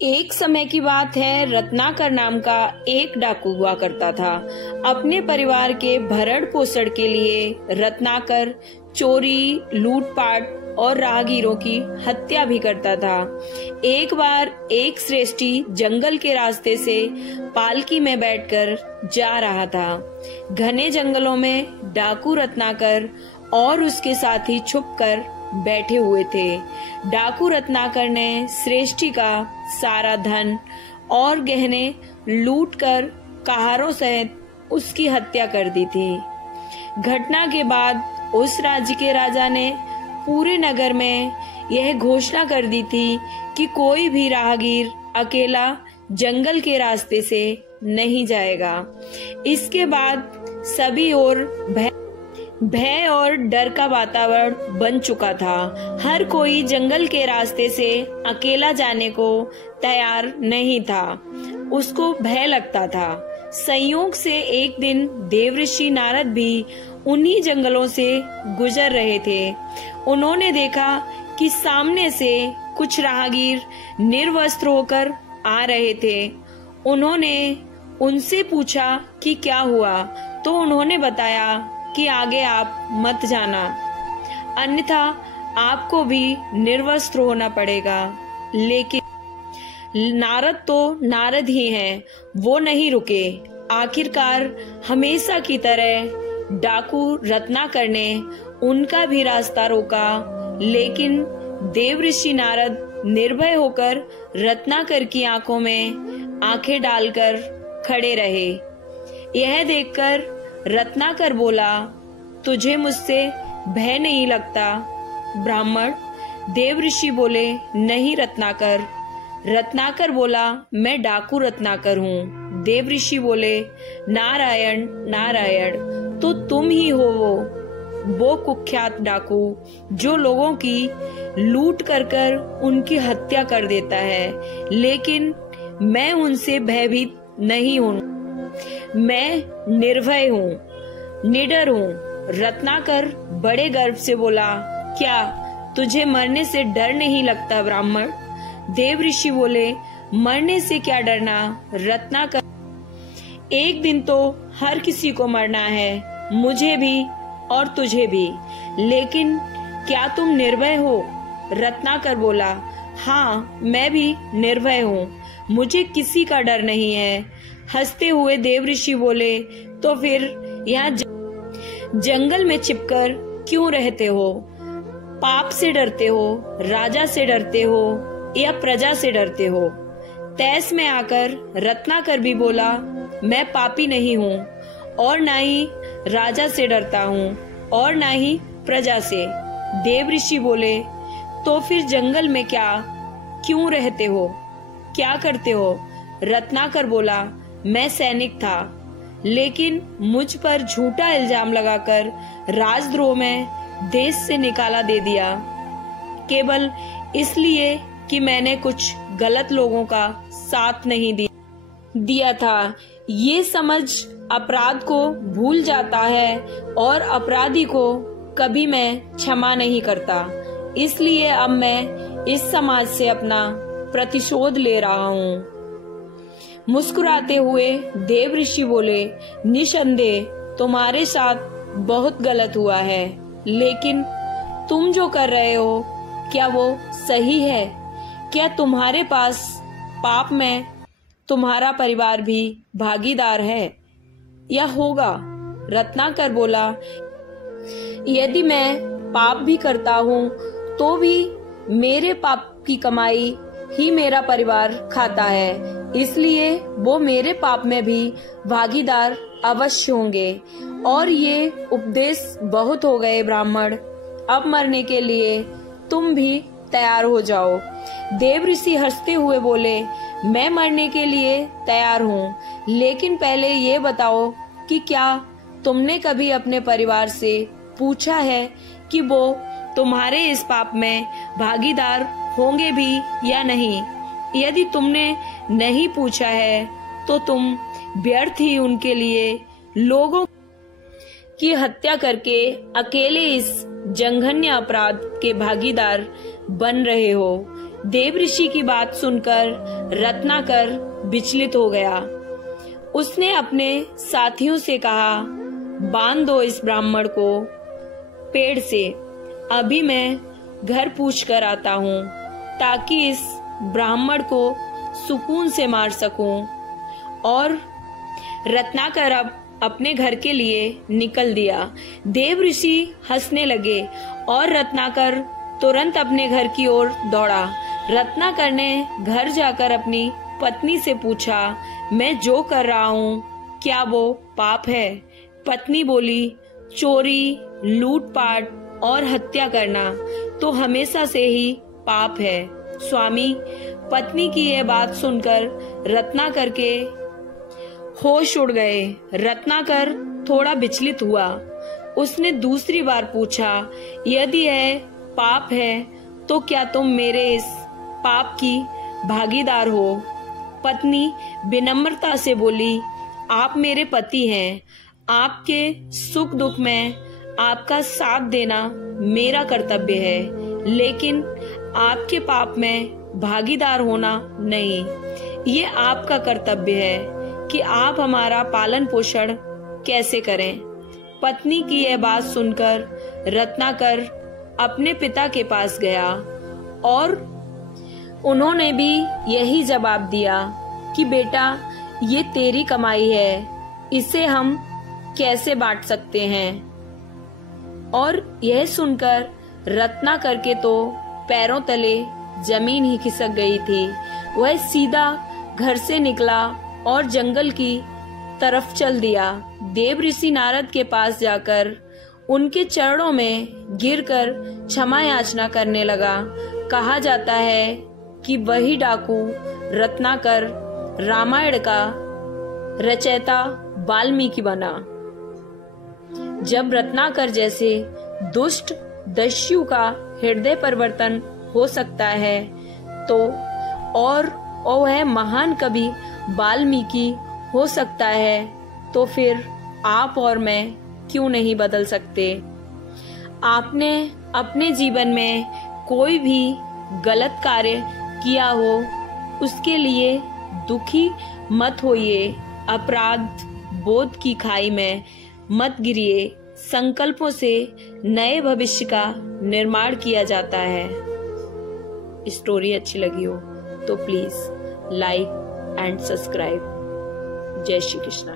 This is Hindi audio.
एक समय की बात है, रत्नाकर नाम का एक डाकू हुआ करता था। अपने परिवार के भरण पोषण के लिए रत्नाकर चोरी, लूटपाट और राहगीरों की हत्या भी करता था। एक बार एक श्रेष्ठी जंगल के रास्ते से पालकी में बैठकर जा रहा था। घने जंगलों में डाकू रत्नाकर और उसके साथी छुपकर बैठे हुए थे। डाकू रत्नाकर ने श्रेष्ठी का सारा धन और गहने लूटकर कहारों सहित उसकी हत्या कर दी थी। घटना के बाद उस राज्य के राजा ने पूरे नगर में यह घोषणा कर दी थी कि कोई भी राहगीर अकेला जंगल के रास्ते से नहीं जाएगा। इसके बाद सभी ओर भय और डर का वातावरण बन चुका था। हर कोई जंगल के रास्ते से अकेला जाने को तैयार नहीं था। उसको भय लगता था। संयोग से एक दिन देवऋषि नारद भी उन्हीं जंगलों से गुजर रहे थे। उन्होंने देखा कि सामने से कुछ राहगीर निर्वस्त्र होकर आ रहे थे। उन्होंने उनसे पूछा कि क्या हुआ, तो उन्होंने बताया कि आगे आप मत जाना, अन्यथा आपको भी निर्वस्त्र होना पड़ेगा। लेकिन नारद तो नारद ही हैं, वो नहीं रुके। आखिरकार हमेशा की तरह डाकू रत्नाकर ने उनका भी रास्ता रोका, लेकिन देवऋषि नारद निर्भय होकर रत्नाकर की आंखों में आंखें डालकर खड़े रहे। यह देखकर रत्नाकर बोला, तुझे मुझसे भय नहीं लगता? ब्राह्मण देवऋषि बोले, नहीं रत्नाकर। रत्नाकर बोला, मैं डाकू रत्नाकर हूँ। देवऋषि बोले, नारायण नारायण, तो तुम ही हो वो कुख्यात डाकू जो लोगों की लूट कर उनकी हत्या कर देता है। लेकिन मैं उनसे भयभीत नहीं हूँ, मैं निर्भय हूँ, निडर हूँ। रत्नाकर बड़े गर्व से बोला, क्या तुझे मरने से डर नहीं लगता ब्राह्मण? देवऋषि बोले, मरने से क्या डरना रत्नाकर, एक दिन तो हर किसी को मरना है, मुझे भी और तुझे भी। लेकिन क्या तुम निर्भय हो? रत्नाकर बोला, हाँ मैं भी निर्भय हूँ, मुझे किसी का डर नहीं है। हंसते हुए देवऋषि बोले, तो फिर यहाँ जंगल में छिपकर क्यों रहते हो? पाप से डरते हो, राजा से डरते हो या प्रजा से डरते हो? तैस में आकर रत्नाकर भी बोला, मैं पापी नहीं हूँ और ना ही राजा से डरता हूँ और ना ही प्रजा से। देवऋषि बोले, तो फिर जंगल में क्यों रहते हो, क्या करते हो? रत्नाकर बोला, मैं सैनिक था, लेकिन मुझ पर झूठा इल्जाम लगाकर राजद्रोह में देश से निकाला दे दिया, केवल इसलिए कि मैंने कुछ गलत लोगों का साथ नहीं दिया था। ये समझ अपराध को भूल जाता है और अपराधी को कभी मैं क्षमा नहीं करता। इसलिए अब मैं इस समाज से अपना प्रतिशोध ले रहा हूँ। मुस्कुराते हुए देवऋषि बोले, निसंदेह तुम्हारे साथ बहुत गलत हुआ है, लेकिन तुम जो कर रहे हो क्या वो सही है? क्या तुम्हारे पास पाप में तुम्हारा परिवार भी भागीदार है या होगा? रत्नाकर बोला, यदि मैं पाप भी करता हूँ तो भी मेरे पाप की कमाई ही मेरा परिवार खाता है, इसलिए वो मेरे पाप में भी भागीदार अवश्य होंगे। और ये उपदेश बहुत हो गए ब्राह्मण, अब मरने के लिए तुम भी तैयार हो जाओ। देवऋषि हंसते हुए बोले, मैं मरने के लिए तैयार हूँ, लेकिन पहले ये बताओ कि क्या तुमने कभी अपने परिवार से पूछा है कि वो तुम्हारे इस पाप में भागीदार होंगे भी या नहीं? यदि तुमने नहीं पूछा है तो तुम व्यर्थ ही उनके लिए लोगों की हत्या करके अकेले इस जघन्य अपराध के भागीदार बन रहे हो। देव ऋषि की बात सुनकर रत्नाकर विचलित हो गया। उसने अपने साथियों से कहा, बांध दो इस ब्राह्मण को पेड़ से, अभी मैं घर पूछ कर आता हूँ ताकि इस ब्राह्मण को सुकून से मार सकूं। और रत्नाकर अब अपने घर के लिए निकल दिया। देव ऋषि हंसने लगे और रत्नाकर तुरंत अपने घर की ओर दौड़ा। रत्नाकर ने घर जाकर अपनी पत्नी से पूछा, मैं जो कर रहा हूँ क्या वो पाप है? पत्नी बोली, चोरी, लूटपाट और हत्या करना तो हमेशा से ही पाप है। स्वामी, पत्नी की यह बात सुनकर रत्नाकर के होश उड़ गए। रत्नाकर थोड़ा विचलित हुआ। उसने दूसरी बार पूछा, यदि यह पाप है तो क्या तुम मेरे इस पाप की भागीदार हो? पत्नी विनम्रता से बोली, आप मेरे पति हैं, आपके सुख दुख में आपका साथ देना मेरा कर्तव्य है, लेकिन आपके पाप में भागीदार होना नहीं। ये आपका कर्तव्य है कि आप हमारा पालन पोषण कैसे करें। पत्नी की यह बात सुनकर रत्नाकर अपने पिता के पास गया और उन्होंने भी यही जवाब दिया कि बेटा, ये तेरी कमाई है, इसे हम कैसे बांट सकते हैं। और यह सुनकर रत्नाकर के तो पैरों तले जमीन ही खिसक गई थी। वह सीधा घर से निकला और जंगल की तरफ चल दिया। देव ऋषि नारद के पास जाकर उनके चरणों में गिरकर क्षमा याचना करने लगा। कहा जाता है कि वही डाकू रत्नाकर रामायण का रचयिता वाल्मीकि बना। जब रत्नाकर जैसे दुष्ट दस्यु का हृदय परिवर्तन हो सकता है तो और वह महान कवि वाल्मीकि हो सकता है, तो फिर आप और मैं क्यों नहीं बदल सकते? आपने अपने जीवन में कोई भी गलत कार्य किया हो, उसके लिए दुखी मत होइए, अपराध बोध की खाई में मत गिरिए। संकल्पों से नए भविष्य का निर्माण किया जाता है। स्टोरी अच्छी लगी हो तो प्लीज लाइक एंड सब्सक्राइब। जय श्री कृष्णा।